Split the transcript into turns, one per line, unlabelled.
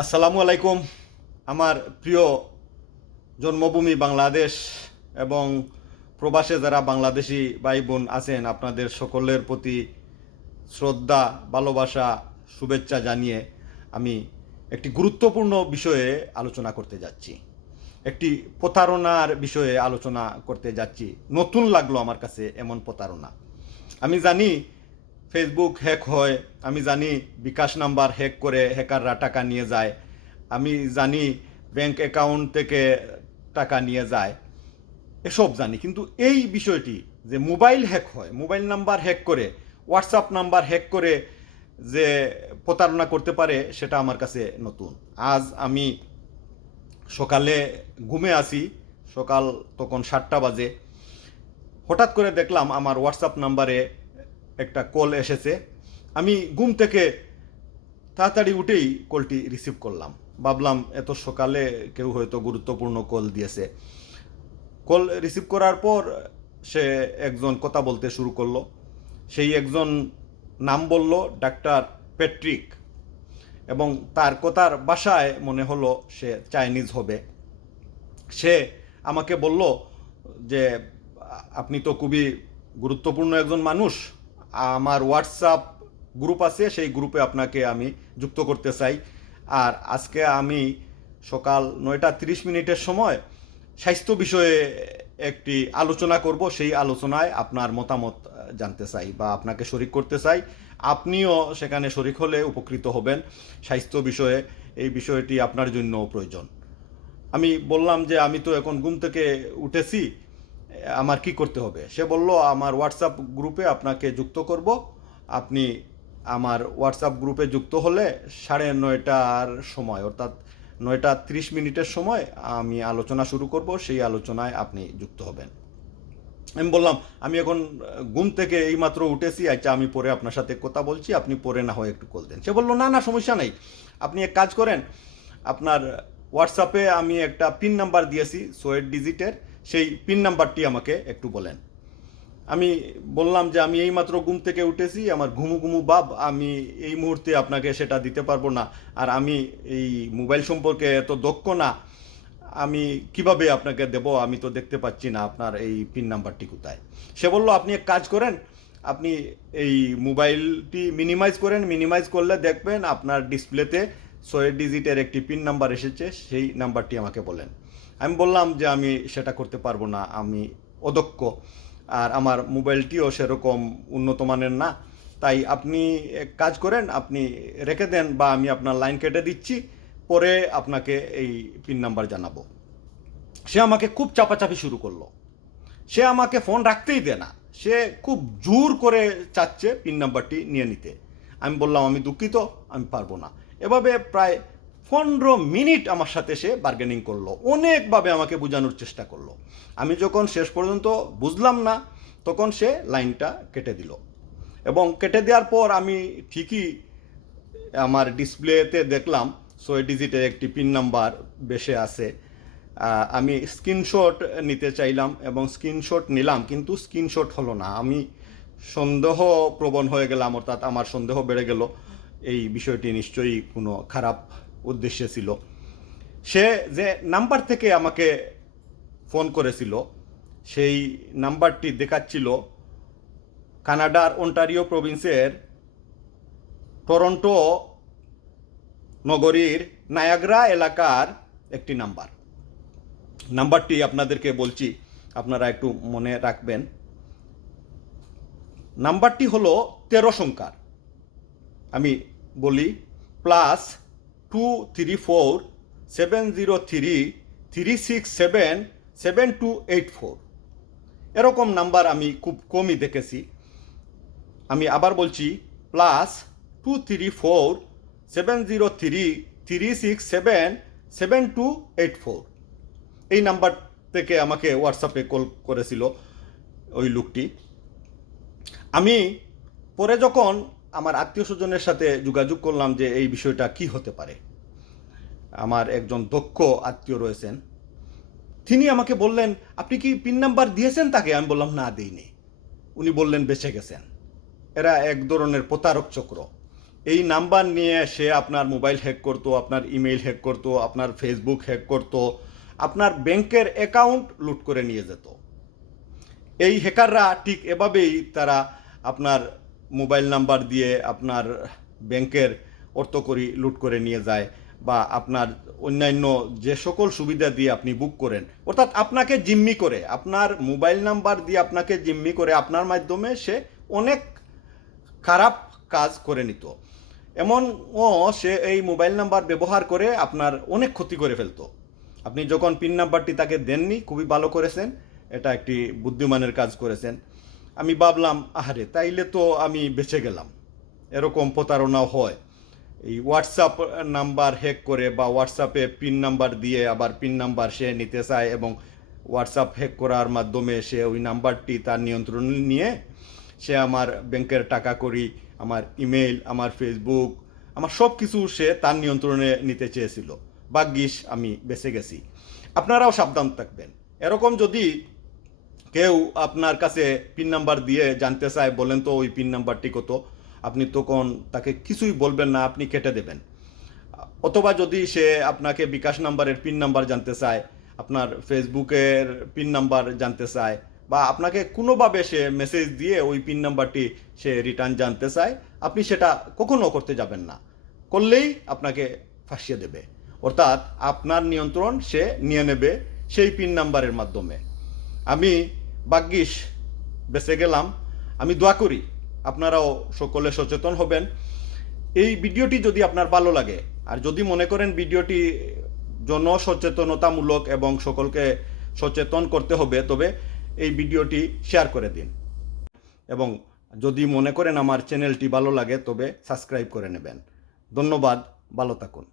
আসসালামু আলাইকুম, আমার প্রিয় জন্মভূমি বাংলাদেশ এবং প্রবাসে যারা বাংলাদেশি ভাই বোন আছেন, আপনাদের সকলের প্রতি শ্রদ্ধা, ভালোবাসা, শুভেচ্ছা জানিয়ে আমি একটি গুরুত্বপূর্ণ বিষয়ে আলোচনা করতে যাচ্ছি। একটি প্রতারণার বিষয়ে আলোচনা করতে যাচ্ছি। নতুন লাগল আমার কাছে এমন প্রতারণা। আমি জানি ফেসবুক হ্যাক হয়, আমি জানি বিকাশ নাম্বার হ্যাক করে হ্যাকাররা টাকা নিয়ে যায়, আমি জানি ব্যাংক অ্যাকাউন্ট থেকে টাকা নিয়ে যায়, এসব জানি। কিন্তু এই বিষয়টি যে মোবাইল হ্যাক হয় মোবাইল নাম্বার হ্যাক করে হোয়াটসঅ্যাপ নাম্বার হ্যাক করে যে প্রতারণা করতে পারে, সেটা আমার কাছে নতুন। আজ আমি সকালে ঘুমে আসি সকাল তখন সাতটা বাজে, হঠাৎ করে দেখলাম আমার হোয়াটসঅ্যাপ নাম্বারে একটা কল এসেছে। আমি ঘুম থেকে তাড়াতাড়ি উঠেই কলটি রিসিভ করলাম। ভাবলাম, এত সকালে কেউ হয়তো গুরুত্বপূর্ণ কল দিয়েছে। কল রিসিভ করার পর সে একজন কথা বলতে শুরু করল। সেই একজন নাম বলল, ডাক্তার প্যাট্রিক। এবং তার কথার বাসায় মনে হলো সে চাইনিজ হবে। সে আমাকে বলল যে, আপনি তো খুবই গুরুত্বপূর্ণ একজন মানুষ। আমার হোয়াটসঅ্যাপ গ্রুপ আছে, সেই গ্রুপে আপনাকে আমি যুক্ত করতে চাই। আর আজকে আমি সকাল নয়টা তিরিশ মিনিটের সময় স্বাস্থ্য বিষয়ে একটি আলোচনা করব। সেই আলোচনায় আপনার মতামত জানতে চাই বা আপনাকে শরিক করতে চাই। আপনিও সেখানে শরিক হলে উপকৃত হবেন। স্বাস্থ্য বিষয়ে, এই বিষয়টি আপনার জন্য প্রয়োজন। আমি বললাম যে আমি তো এখন ঘুম থেকে উঠেছি আমার কি করতে হবে? সে বলল, আমার হোয়াটসঅ্যাপ গ্রুপে আপনাকে যুক্ত করব। আপনি আমার হোয়াটসঅ্যাপ গ্রুপে যুক্ত হলে সাড়ে নয়টার সময়, অর্থাৎ নয়টা ত্রিশ মিনিটের সময় আমি আলোচনা শুরু করব। সেই আলোচনায় আপনি যুক্ত হবেন। আমি বললাম, আমি এখন ঘুম থেকে এইমাত্র উঠেছি আচ্ছা আমি পরে আপনার সাথে কথা বলছি, আপনি পরে না হয় একটু কল দেন। সে বলল, না না, সমস্যা নেই। আপনি এক কাজ করেন, আপনার হোয়াটসঅ্যাপে আমি একটা পিন নাম্বার দিয়েছি সোয়েট ডিজিটের সেই পিন নাম্বারটি আমাকে একটু বলেন। আমি বললাম যে আমি এইমাত্র ঘুম থেকে উঠেছি, আমার ঘুমু ঘুমু বাব আমি এই মুহূর্তে আপনাকে সেটা দিতে পারব না। আর আমি এই মোবাইল সম্পর্কে এত দক্ষ না, আমি কীভাবে আপনাকে দেব আমি তো দেখতে পাচ্ছি না আপনার এই পিন নাম্বারটি কোথায়। সে বলল, আপনি এক কাজ করেন, আপনি এই মোবাইলটি মিনিমাইজ করেন, মিনিমাইজ করলে দেখবেন আপনার ডিসপ্লেতে ছয় ডিজিটের একটি পিন নাম্বার এসেছে, সেই নাম্বারটি আমাকে বলেন। আমি বললাম যে আমি সেটা করতে পারব না, আমি অদক্ষ। আর আমার মোবাইলটিও সেরকম উন্নত মানের না। তাই আপনি কাজ করেন, আপনি রেখে দেন বা আমি আপনার লাইন কেটে দিচ্ছি, পরে আপনাকে এই পিন নাম্বার জানাব। সে আমাকে খুব চাপাচাপি শুরু করল। সে আমাকে ফোন রাখতেই দেয় না। সে খুব জোর করে চাচ্ছে পিন নাম্বারটি নিয়ে নিতে। আমি বললাম, আমি দুঃখিত, আমি পারব না। এভাবে প্রায় পনেরো মিনিট আমার সাথে সে বার্গেনিং করল। অনেকভাবে আমাকে বোঝানোর চেষ্টা করল। আমি যখন শেষ পর্যন্ত বুঝলাম না, তখন সে লাইনটা কেটে দিল। এবং কেটে দেওয়ার পর আমি ঠিকই আমার ডিসপ্লেতে দেখলাম ছয় ডিজিটের একটি পিন নাম্বার বেশে আছে। আমি স্ক্রিনশট নিতে চাইলাম এবং স্ক্রিনশট নিলাম, কিন্তু স্ক্রিনশট হলো না। আমি সন্দেহ প্রবণ হয়ে গেলাম, অর্থাৎ আমার সন্দেহ বেড়ে গেল। এই বিষয়টি নিশ্চয়ই কোনো খারাপ উদ্দেশ্যে ছিল। সে যে নাম্বার থেকে আমাকে ফোন করেছিল, সেই নাম্বারটি দেখাচ্ছিল কানাডার অন্টারিও প্রভিন্সের টরন্টো নগরীর নায়াগ্রা এলাকার একটি নাম্বার। নাম্বারটি আপনাদেরকে বলছি, আপনারা একটু মনে রাখবেন। নাম্বারটি হলো তেরো সংখ্যার। আমি বলি, plus two three four seven zero three three six seven seven two eight four এরকম নাম্বার আমি খুব কমই দেখেছি। আমি আবার বলছি plus two three four seven zero three three six seven seven two eight four এই নাম্বার থেকে আমাকে হোয়াটসঅ্যাপে কল করেছিল ওই লোকটি। আমি পরে যখন আমার আত্মীয় স্বজনের সাথে যোগাযোগ করলাম যে এই বিষয়টা কি হতে পারে। আমার একজন দক্ষ আত্মীয় রয়েছেন। তিনি আমাকে বললেন, আপনি কি পিন নাম্বার দিয়েছেন তাকে? আমি বললাম, না, দিইনি। উনি বললেন, বেঁচে গেছেন। এরা এক ধরনের প্রতারক চক্র। এই নাম্বার নিয়ে সে আপনার মোবাইল হ্যাক করতো, আপনার ইমেইল হ্যাক করতো, আপনার ফেসবুক হ্যাক করতো, আপনার ব্যাংকের অ্যাকাউন্ট লুট করে নিয়ে যেত। এই হ্যাকাররা ঠিক এভাবেই তারা আপনার মোবাইল নাম্বার দিয়ে আপনার ব্যাংকের অর্থকরী লুট করে নিয়ে যায় বা আপনার অন্যান্য যে সকল সুবিধা দিয়ে আপনি বুক করেন, অর্থাৎ আপনাকে জিম্মি করে, আপনার মোবাইল নাম্বার দিয়ে আপনাকে জিম্মি করে আপনার মাধ্যমে সে অনেক খারাপ কাজ করে নিত। এমন ও সে এই মোবাইল নাম্বার ব্যবহার করে আপনার অনেক ক্ষতি করে ফেলতো। আপনি যখন পিন নাম্বারটি তাকে দেননি, খুবই ভালো করেছেন, এটা একটি বুদ্ধিমানের কাজ করেছেন। আমি ভাবলাম, আহারে, তাইলে তো আমি বেঁচে গেলাম। এরকম প্রতারণাও হয়। এই হোয়াটসঅ্যাপ নাম্বার হ্যাক করে বা হোয়াটসঅ্যাপে পিন নাম্বার দিয়ে আবার পিন নাম্বার সে নিতে চায় এবং হোয়াটসঅ্যাপ হ্যাক করার মাধ্যমে সে ওই নাম্বারটি তার নিয়ন্ত্রণে নিয়ে সে আমার ব্যাংকের টাকা করি, আমার ইমেল আমার ফেসবুক আমার সব কিছু সে তার নিয়ন্ত্রণে নিতে চেয়েছিল। ভাগ্যিস আমি বেঁচে গেছি। আপনারাও সাবধান থাকবেন। এরকম যদি কেউ আপনার কাছে পিন নাম্বার দিয়ে জানতে চায়, বলেন তো ওই পিন নাম্বারটি কত, আপনি তখন তাকে কিছুই বলবেন না, আপনি কেটে দেবেন। অথবা যদি সে আপনাকে বিকাশ নাম্বারের পিন নাম্বার জানতে চায়, আপনার ফেসবুকের পিন নাম্বার জানতে চায়, বা আপনাকে কোনোভাবে সে মেসেজ দিয়ে ওই পিন নাম্বারটি সে রিটার্ন জানতে চায়, আপনি সেটা কখনো করতে যাবেন না। করলেই আপনাকে ফাঁসিয়ে দেবে। অর্থাৎ আপনার নিয়ন্ত্রণ সে নিয়ে নেবে সেই পিন নাম্বারের মাধ্যমে। আমি ভাগ্যিস, বেঁচে গেলাম। আমি দোয়া করি আপনারাও সকলে সচেতন হবেন। এই ভিডিওটি যদি আপনার ভালো লাগে, আর যদি মনে করেন ভিডিওটি জনসচেতনতামূলক এবং সকলকে সচেতন করতে হবে, তবে এই ভিডিওটি শেয়ার করে দিন। এবং যদি মনে করেন আমার চ্যানেলটি ভালো লাগে, তবে সাবস্ক্রাইব করে নেবেন। ধন্যবাদ, ভালো থাকুন।